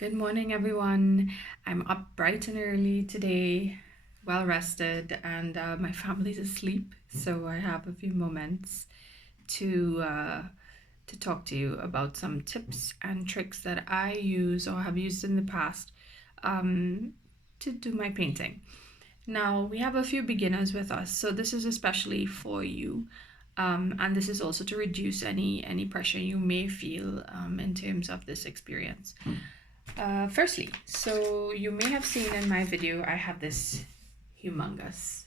Good morning, everyone. I'm up bright and early today, well rested, and my family's asleep. So I have a few moments to uh, to talk to you about some tips and tricks that I use or have used in the past um, to do my painting. Now we have a few beginners with us, so this is especially for you. And this is also to reduce any pressure you may feel in terms of this experience. Firstly, so you may have seen in my video, I have this humongous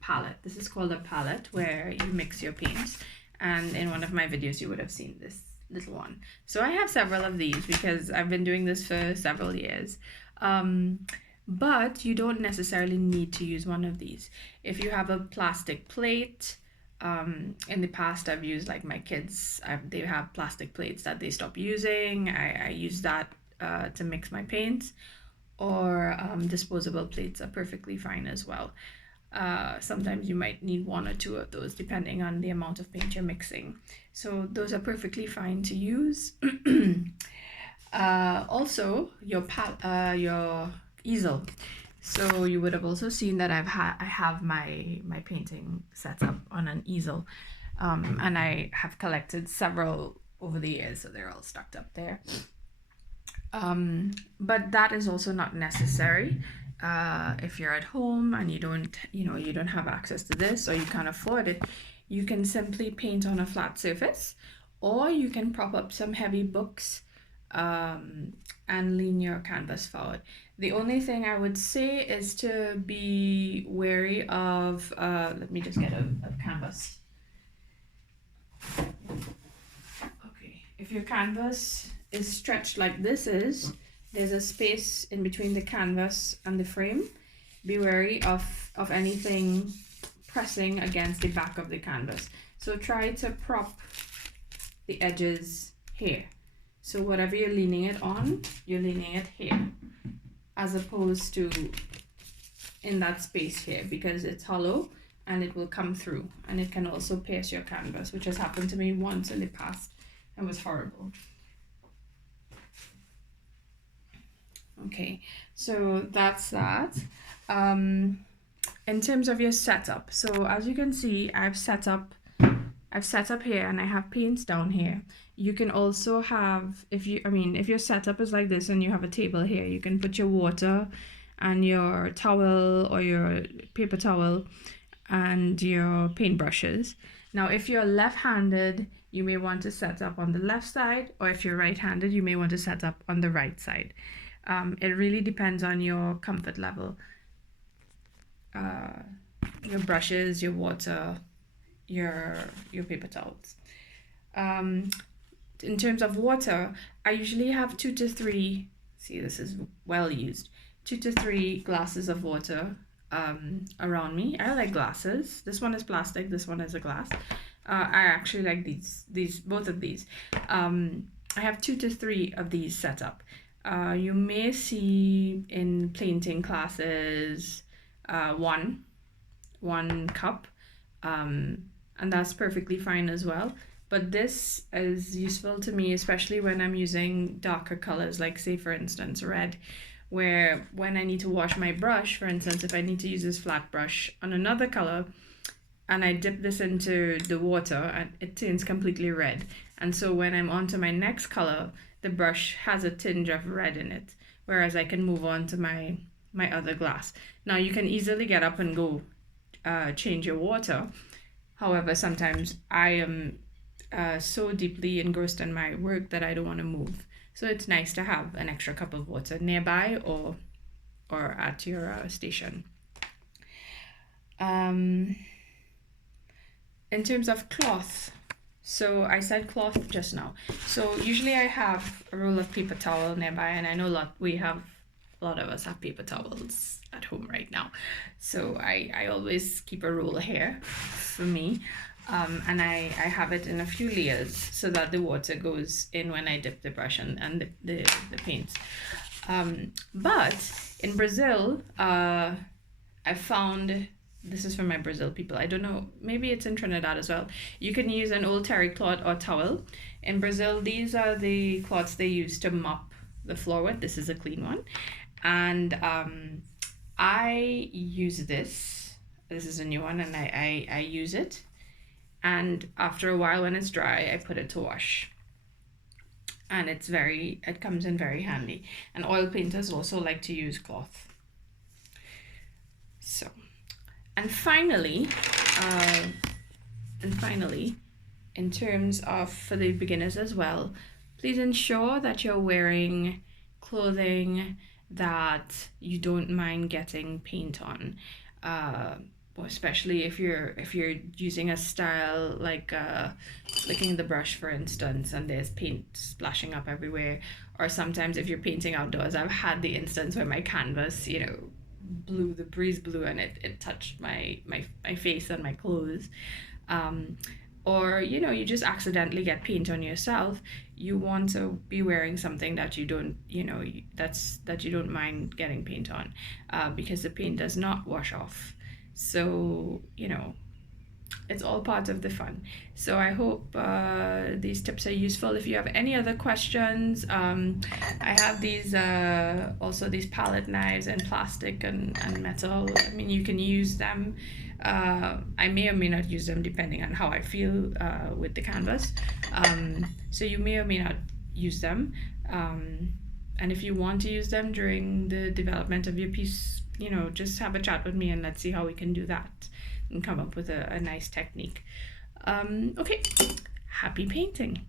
palette. This is called a palette where you mix your paints. And in one of my videos, you would have seen this little one. So I have several of these because I've been doing this for several years. But you don't necessarily need to use one of these. If you have a plastic plate, in the past I've used like my kids, they have plastic plates that they stop using. I use that to mix my paints, or disposable plates are perfectly fine as well. Sometimes you might need one or two of those depending on the amount of paint you're mixing. So those are perfectly fine to use. Also, your easel. So you would have also seen that I have my painting set up on an easel, and I have collected several over the years, so they're all stacked up there. But that is also not necessary. If you're at home and you don't have access to this or you can't afford it, you can simply paint on a flat surface, or you can prop up some heavy books and lean your canvas forward. The only thing I would say is to be wary of, let me just get a canvas. Okay, if your canvas is stretched like this is, there's a space in between the canvas and the frame. Be wary of anything pressing against the back of the canvas. So try to prop the edges here. So whatever you're leaning it on, you're leaning it here, as opposed to in that space here, because it's hollow and it will come through, and it can also pierce your canvas, which has happened to me once in the past and was horrible. Okay, so that's that. In terms of your setup, so as you can see, I've set up here and I have paints down here. You can also have, if your setup is like this and you have a table here, you can put your water and your towel or your paper towel and your paintbrushes. Now, if you're left-handed, you may want to set up on the left side, or if you're right-handed, you may want to set up on the right side. It really depends on your comfort level. Your brushes, your water, your paper towels. In terms of water, I usually have 2 to 3, see this is well used, 2 to 3 glasses of water around me. I like glasses. This one is plastic, this one is a glass. I actually like these both of these. I have 2 to 3 of these set up. You may see in painting classes one cup, and that's perfectly fine as well. But this is useful to me, especially when I'm using darker colors, like say for instance red, where when I need to wash my brush, for instance, if I need to use this flat brush on another color and I dip this into the water, and it turns completely red. And so when I'm on to my next color, the brush has a tinge of red in it, whereas I can move on to my other glass. Now you can easily get up and go change your water. However, sometimes I am so deeply engrossed in my work that I don't want to move. So it's nice to have an extra cup of water nearby or at your station. In terms of cloth, so I said cloth just now. So usually I have a roll of paper towel nearby, and I know a lot of us have paper towels at home right now. So I always keep a roll here for me. And I have it in a few layers so that the water goes in when I dip the brush and the paints. But in Brazil, I found, this is for my Brazil people, I don't know, maybe it's in Trinidad as well. You can use an old terry cloth or towel. In Brazil, these are the cloths they use to mop the floor with. This is a clean one. And I use this. This is a new one, and I use it. And after a while, when it's dry, I put it to wash. And it comes in very handy. And oil painters also like to use cloth. So, and finally, in terms of for the beginners as well, please ensure that you're wearing clothing that you don't mind getting paint on, especially if you're using a style like flicking the brush, for instance, and there's paint splashing up everywhere. Or sometimes if you're painting outdoors, I've had the instance where my canvas, the breeze blew and it touched my face and my clothes. Or you just accidentally get paint on yourself. You want to be wearing something that you don't that you don't mind getting paint on, because the paint does not wash off. So it's all part of the fun. So I hope these tips are useful. If you have any other questions, I have these also these palette knives in plastic and metal. I mean, you can use them. I may or may not use them depending on how I feel with the canvas. So you may or may not use them. And if you want to use them during the development of your piece, just have a chat with me and let's see how we can do that and come up with a nice technique. Okay, happy painting.